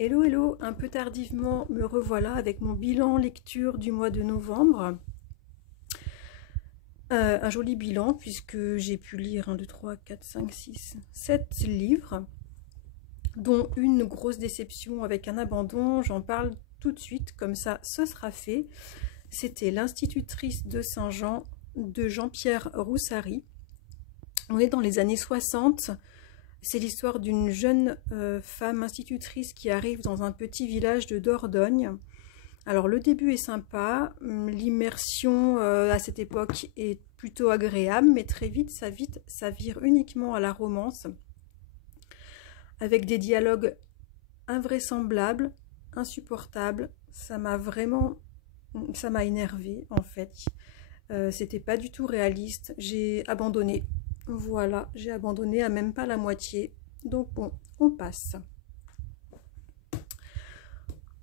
Hello, hello, un peu tardivement me revoilà avec mon bilan lecture du mois de novembre. Un joli bilan puisque j'ai pu lire 1, 2, 3, 4, 5, 6, 7 livres, dont une grosse déception avec un abandon. J'en parle tout de suite, comme ça ce sera fait. C'était L'Institutrice de Saint-Jean de Jean-Pierre Roussary. On est dans les années 60. C'est l'histoire d'une jeune femme institutrice qui arrive dans un petit village de Dordogne. Alors le début est sympa, l'immersion à cette époque est plutôt agréable, mais très vite ça vire uniquement à la romance, avec des dialogues invraisemblables, insupportables. Ça m'a énervée en fait. C'était pas du tout réaliste, j'ai abandonné. Voilà, j'ai abandonné à même pas la moitié. Donc bon, on passe.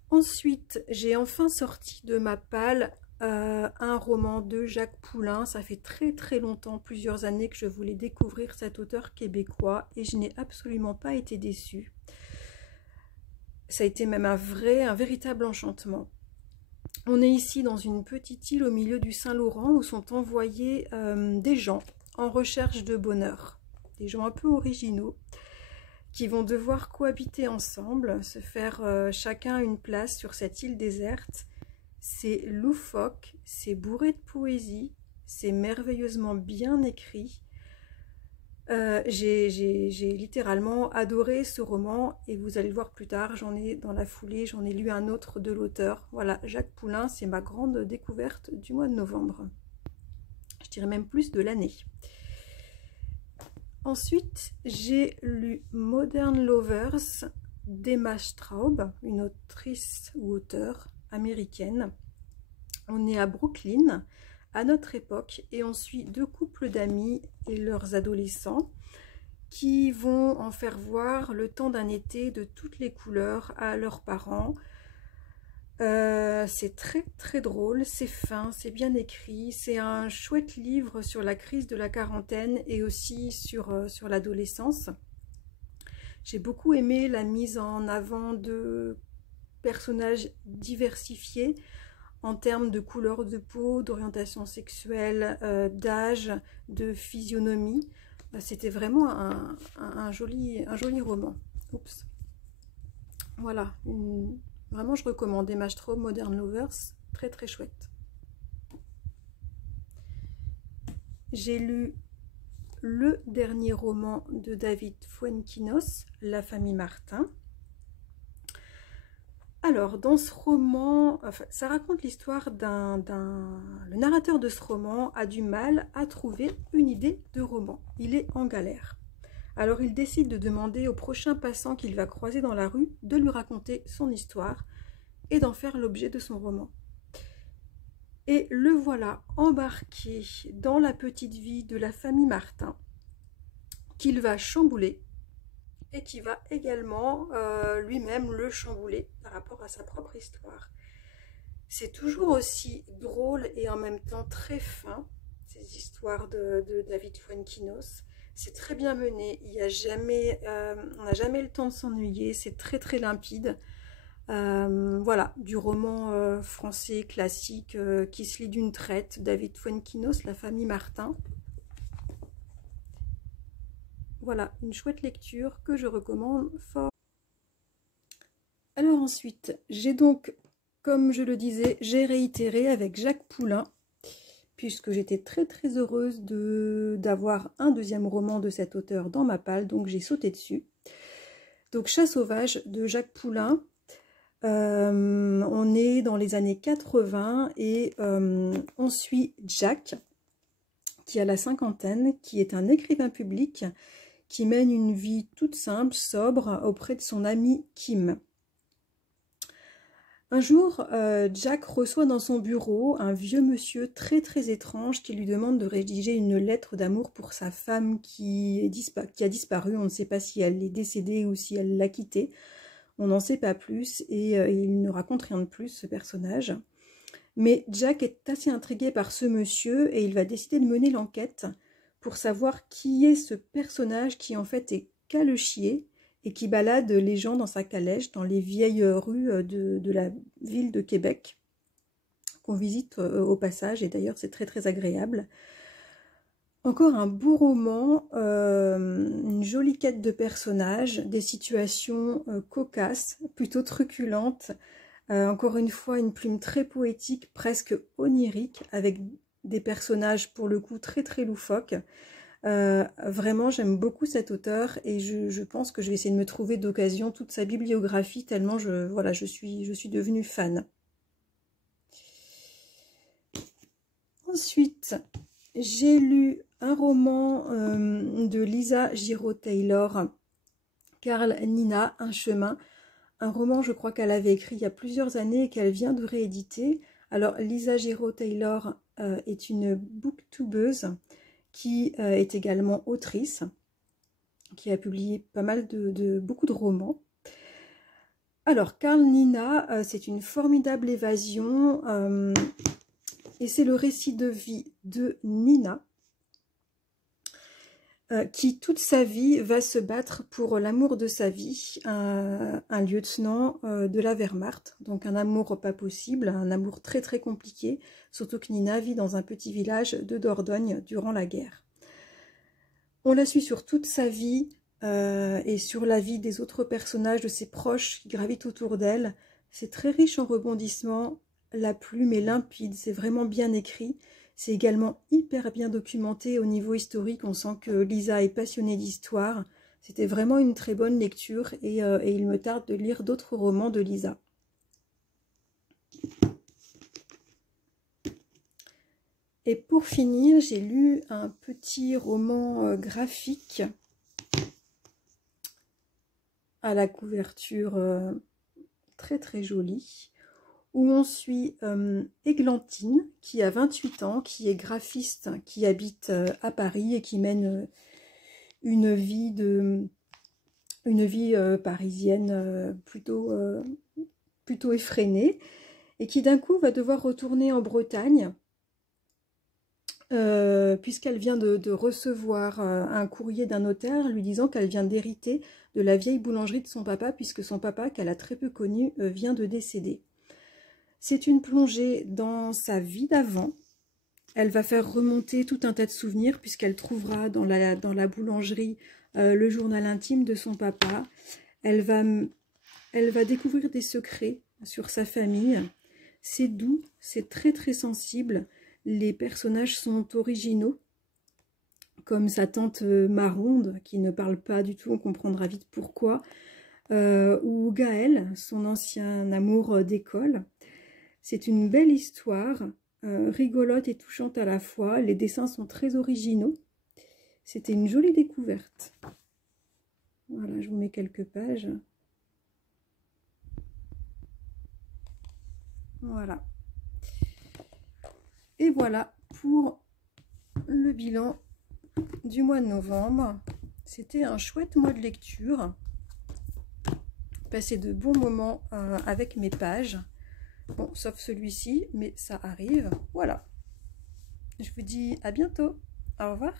Ensuite, j'ai enfin sorti de ma palle un roman de Jacques Poulain. Ça fait très longtemps, plusieurs années que je voulais découvrir cet auteur québécois et je n'ai absolument pas été déçue. Ça a été même un véritable enchantement. On est ici dans une petite île au milieu du Saint-Laurent où sont envoyés des gens en recherche de bonheur, des gens un peu originaux qui vont devoir cohabiter ensemble, se faire chacun une place sur cette île déserte. C'est loufoque, c'est bourré de poésie, c'est merveilleusement bien écrit. J'ai littéralement adoré ce roman et vous allez le voir plus tard, dans la foulée, j'en ai lu un autre de l'auteur. Voilà, Jacques Poulain, c'est ma grande découverte du mois de novembre. Je dirais même plus de l'année. Ensuite, j'ai lu Modern Lovers d'Emma Straub, une autrice ou auteure américaine. On est à Brooklyn, à notre époque, et on suit deux couples d'amis et leurs adolescents qui vont en faire voir le temps d'un été de toutes les couleurs à leurs parents. C'est très drôle, c'est fin, c'est bien écrit, c'est un chouette livre sur la crise de la quarantaine et aussi sur l'adolescence. J'ai beaucoup aimé la mise en avant de personnages diversifiés en termes de couleur de peau, d'orientation sexuelle, d'âge, de physionomie. C'était vraiment un joli roman. Oups. Voilà, vraiment, je recommande Emma Straub, Modern Lovers, très chouette. J'ai lu le dernier roman de David Fuenquinos, La famille Martin. Alors, dans ce roman, ça raconte l'histoire le narrateur de ce roman a du mal à trouver une idée de roman. Il est en galère. Alors il décide de demander au prochain passant qu'il va croiser dans la rue de lui raconter son histoire et d'en faire l'objet de son roman. Et le voilà embarqué dans la petite vie de la famille Martin, qu'il va chambouler et qui va également lui-même le chambouler par rapport à sa propre histoire. C'est toujours aussi drôle et en même temps très fin, ces histoires de David Fuenquinos. C'est très bien mené, on n'a jamais le temps de s'ennuyer, c'est très limpide. Voilà, du roman français classique qui se lit d'une traite, David Fuenquinos, La famille Martin. Voilà, une chouette lecture que je recommande fort. Alors ensuite, j'ai donc, comme je le disais, j'ai réitéré avec Jacques Poulain, puisque j'étais très heureuse d'avoir un deuxième roman de cet auteur dans ma palle, donc j'ai sauté dessus. Donc Chat sauvage de Jacques Poulain. On est dans les années 80 et on suit Jack, qui a la cinquantaine, qui est un écrivain public, qui mène une vie toute simple, sobre, auprès de son ami Kim. Un jour, Jack reçoit dans son bureau un vieux monsieur très étrange qui lui demande de rédiger une lettre d'amour pour sa femme qui a disparu. On ne sait pas si elle est décédée ou si elle l'a quitté. On n'en sait pas plus et il ne raconte rien de plus, ce personnage. Mais Jack est assez intrigué par ce monsieur et il va décider de mener l'enquête pour savoir qui est ce personnage qui en fait est qu'à le chier et qui balade les gens dans sa calèche dans les vieilles rues de la ville de Québec, qu'on visite au passage, et d'ailleurs c'est très très agréable. Encore un beau roman, une jolie quête de personnages, des situations cocasses, plutôt truculentes. Encore une fois, une plume très poétique, presque onirique, avec des personnages pour le coup très très loufoques. Vraiment, j'aime beaucoup cet auteur et je pense que je vais essayer de me trouver d'occasion toute sa bibliographie, tellement voilà, je suis devenue fan. Ensuite, j'ai lu un roman de Lisa Giraud-Taylor, Karl Nina, Un chemin. Un roman, je crois qu'elle avait écrit il y a plusieurs années et qu'elle vient de rééditer. Alors, Lisa Giraud-Taylor est une booktubeuse qui est également autrice, qui a publié pas mal beaucoup de romans. Alors, Karl Nina, c'est une formidable évasion et c'est le récit de vie de Nina, qui toute sa vie va se battre pour l'amour de sa vie, un lieutenant de la Wehrmacht, donc un amour pas possible, un amour très très compliqué, surtout que Nina vit dans un petit village de Dordogne durant la guerre. On la suit sur toute sa vie et sur la vie des autres personnages, de ses proches qui gravitent autour d'elle. C'est très riche en rebondissements, la plume est limpide, c'est vraiment bien écrit. C'est également hyper bien documenté au niveau historique. On sent que Lisa est passionnée d'histoire. C'était vraiment une très bonne lecture et il me tarde de lire d'autres romans de Lisa. Et pour finir, j'ai lu un petit roman graphique à la couverture très très jolie, où on suit Églantine, qui a 28 ans, qui est graphiste, qui habite à Paris et qui mène une vie parisienne plutôt effrénée, et qui d'un coup va devoir retourner en Bretagne, puisqu'elle vient de recevoir un courrier d'un notaire lui disant qu'elle vient d'hériter de la vieille boulangerie de son papa, puisque son papa, qu'elle a très peu connu, vient de décéder. C'est une plongée dans sa vie d'avant. Elle va faire remonter tout un tas de souvenirs puisqu'elle trouvera dans la boulangerie le journal intime de son papa. Elle va découvrir des secrets sur sa famille. C'est doux, c'est très très sensible. Les personnages sont originaux, comme sa tante Maronde, qui ne parle pas du tout, on comprendra vite pourquoi, ou Gaël, son ancien amour d'école. C'est une belle histoire, rigolote et touchante à la fois. Les dessins sont très originaux. C'était une jolie découverte. Voilà, je vous mets quelques pages. Voilà. Et voilà pour le bilan du mois de novembre. C'était un chouette mois de lecture. Passé de bons moments avec mes pages. Bon, sauf celui-ci, mais ça arrive. Voilà. Je vous dis à bientôt. Au revoir.